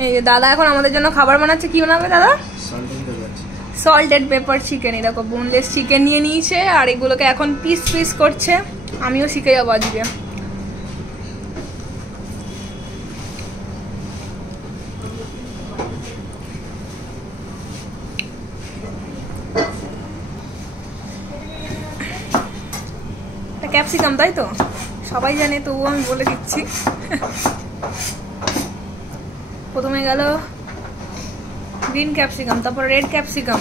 এই দাদা এখন আমাদের জন্য খাবার বানাচ্ছে। কি বানাবে দাদা? Salted pepper chicken. এই দেখো বোনলেস চিকেন নিয়ে নিয়েছে আর এগুলোকে এখন পিস পিস করছে। আমিও শিখে যাবো আজকে। ক্যাপসিকাম তাই তো সবাই জানে, তবুও আমি বলে দিচ্ছি। প্রথমে গেল গ্রিন ক্যাপসিকাম, তারপর red capsicum,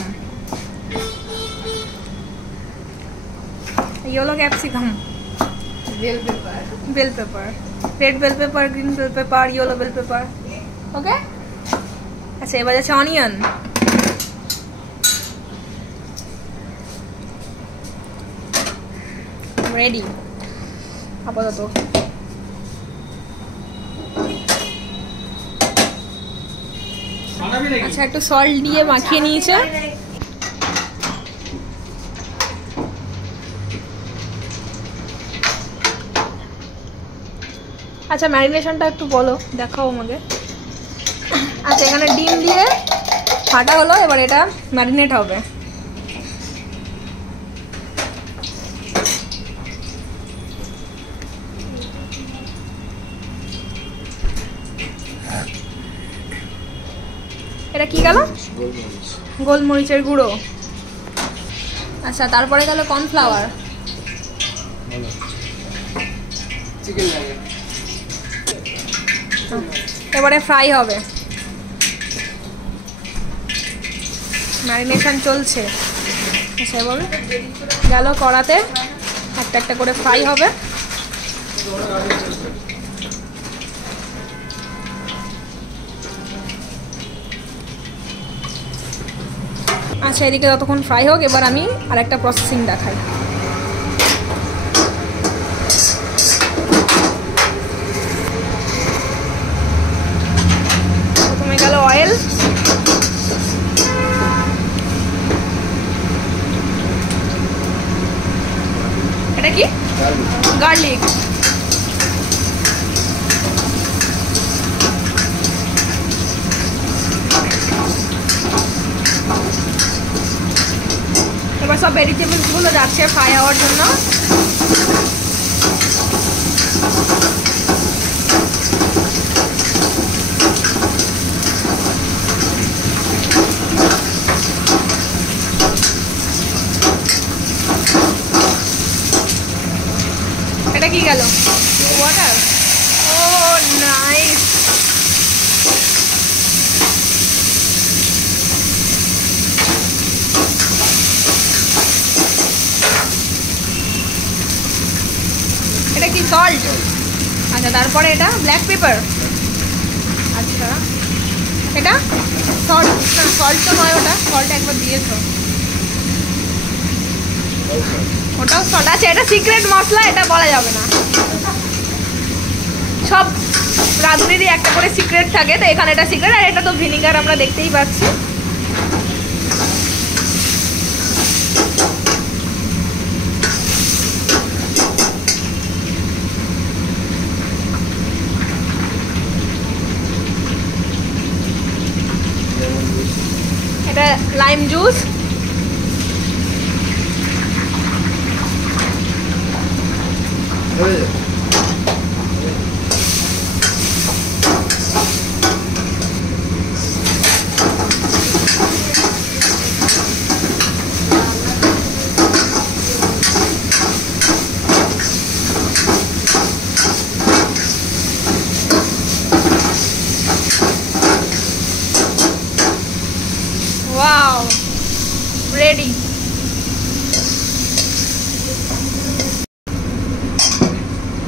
yellow capsicum, bell pepper, red bell pepper, green bell pepper, yellow bell pepper. Okay, আচ্ছা এবার আছে অনিয়ন, রেডি আপাতত। আচ্ছা একটু সল্ট দিয়ে মাখিয়ে নিয়েছে। আচ্ছা ম্যারিনেশনটা একটু বলো, দেখাও আমাকে। আচ্ছা এখানে ডিম দিয়ে ফাটা হলো, এবার এটা ম্যারিনেট হবে। এটা কি গেল? গোলমরিচের গুঁড়ো। আচ্ছা তারপরে গেল কর্নফ্লাওয়ার। এবারে ফ্রাই হবে, ম্যারিনেশন চলছে। আচ্ছা এবার গেল কড়াতে, একটা একটা করে ফ্রাই হবে। আচ্ছা এদিকে যতক্ষণ ফ্রাই হোক, এবার আমি আরেকটা প্রসেসিং দেখাই। প্রথমে গেল অয়েল, এটা কি? গার্লিক। এবার সব ভেজিটেবলস গুলো যাচ্ছে ফ্রাই হওয়ার জন্য। এটা কি গেল? ওয়াটার। ও নাইস। এটা কি সল্ট? আচ্ছা তারপরে এটা ব্ল্যাক পেপার। আচ্ছা এটা সল্ট না, সল্ট তো নয়, ওটা সল্ট একবার দিয়েছো, ওটাও সল্ট। আচ্ছা এটা সিক্রেট মশলা, এটা বলা যাবে না। সব রাঁধুনিরই একটা করে সিক্রেট থাকে, তো এখানে এটা সিক্রেট। আর এটা তো ভিনিগার, আমরা দেখতেই পাচ্ছি। এটা লাইম জুস। Wow, ready.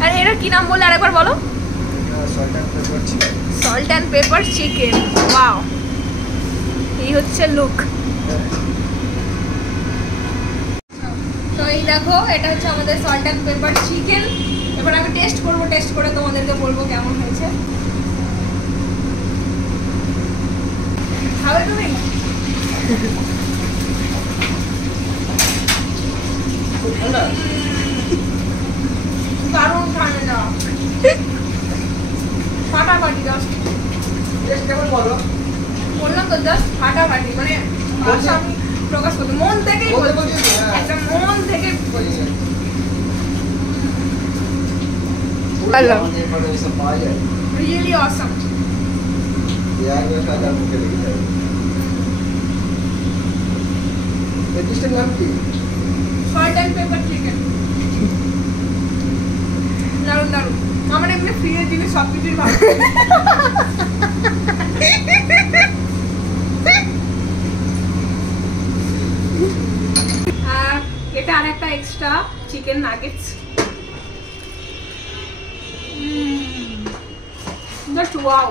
আর এটা কি নাম বললে আরেকবার বলো? Salt and pepper chicken. Wow, এই হচ্ছে লুক। তো এই দেখো, এটা হচ্ছে আমাদের সল্ট অ্যান্ড পেপার চিকেন। এবার আমি টেস্ট করবো, টেস্ট করে তোমাদেরকে বলবো কেমন হয়েছে। খাবে তুমি? দারুণ ঠান্ডা, ফাটাফাটি। জাস্ট বললাম তো জাস্ট ফাটাফাটি, মানে ভাষা আমি প্রকাশ করতে মন থেকেই বলছি, একটা মন থেকে বলছি। Really awesome. Salt and pepper chicken. দারুন দারুন। আমার এমনি ফ্রিজের জিনিস সব কিছুই ভালো। আর এটা আর একটা extra chicken nuggets. Just wow.